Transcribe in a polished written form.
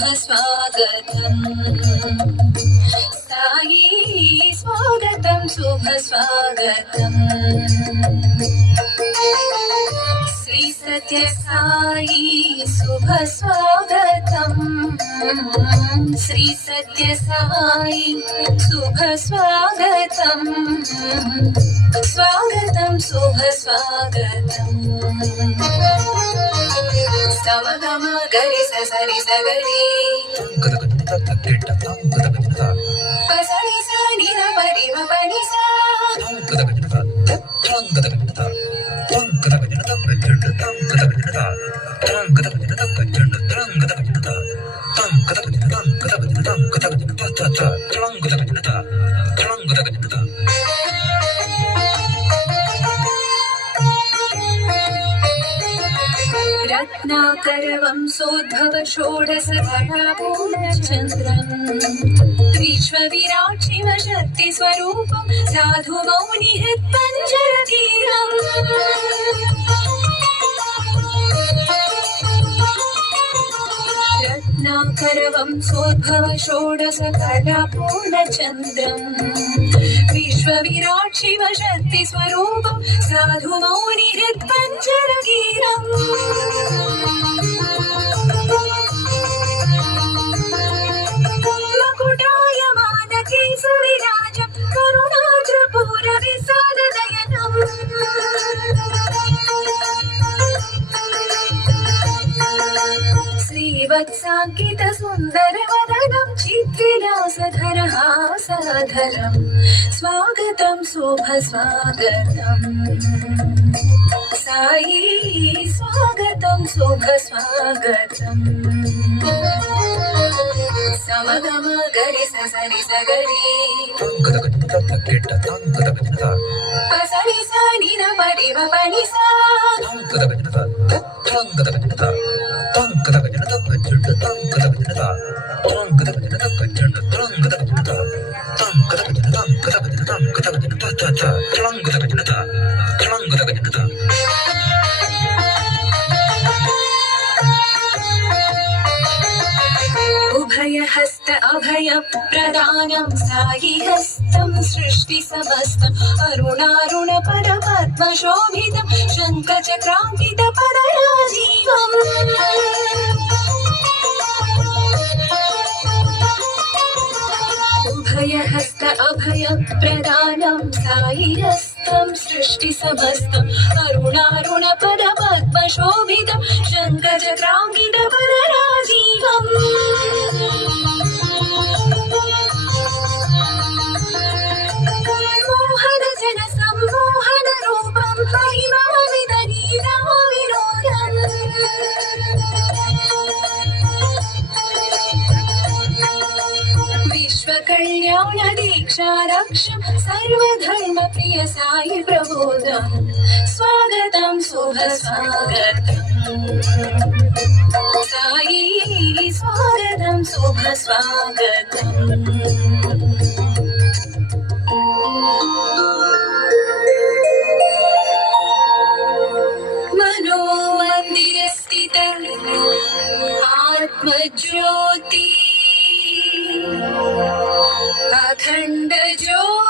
स्वागतम् साई स्वागतं शुभ स्वागतम् श्री सत्य साई शुभ स्वागतम् श्री सत्य साई शुभ स्वागतम् स्वागतं शुभ स्वागतम् समगम गरि ससरि सगरि पसरि सनि न परि म पनि सा रत्नाकरवंशोद्भव षोडशधरापूर्णचन्द्रम् विश्वविराट् शिवशक्तिस्वरूपं साधु मौनि हृत्पञ्जरधीरम् रत्नाकरवंशोद्भव षोडशकलापूर्णचन्द्रम् विश्वविराट् शिवशक्तिस्वरूपं साधु मौनि हृत्पञ्जरधीरम् मकुटायमानकेशविराजं करुणाचपूरविसादनयनम् श्रीवत्साङ्कितसुन्दरवदनं चिद्विलासधरहासाधरम् स्वागतं शुभ स्वागतम् साई स्वागतं शुभ स्वागतम् समगम गरि ससरि सगरि पसरि सनि न परि म पनि सा उभयहस्त अभय प्रदानं साई हस्तं सृष्टि समस्तं अरुणारुण पर पद्मशोभितं शङ्खचक्राङ्कित पदराजीवम् उभयहस्त अभय प्रदानं साई हस्तं सृष्टि समस्तं अरुणारुण पद पद्मशोभितं शङ्खचक्राङ्कित पदराजीवम् मोहन जन सम्मोहन रूपं महिमाविदनीता विनोदम् विश्वकल्याण दीक्षा रक्षं सर्वधर्मप्रिय साई प्रबोधम् स्वागतं शुभ स्वागतम् साई स्वागतं शुभ स्वागतम् मनोमन्दिरे स्थित आत्मज्योति अखण्ड ज्योति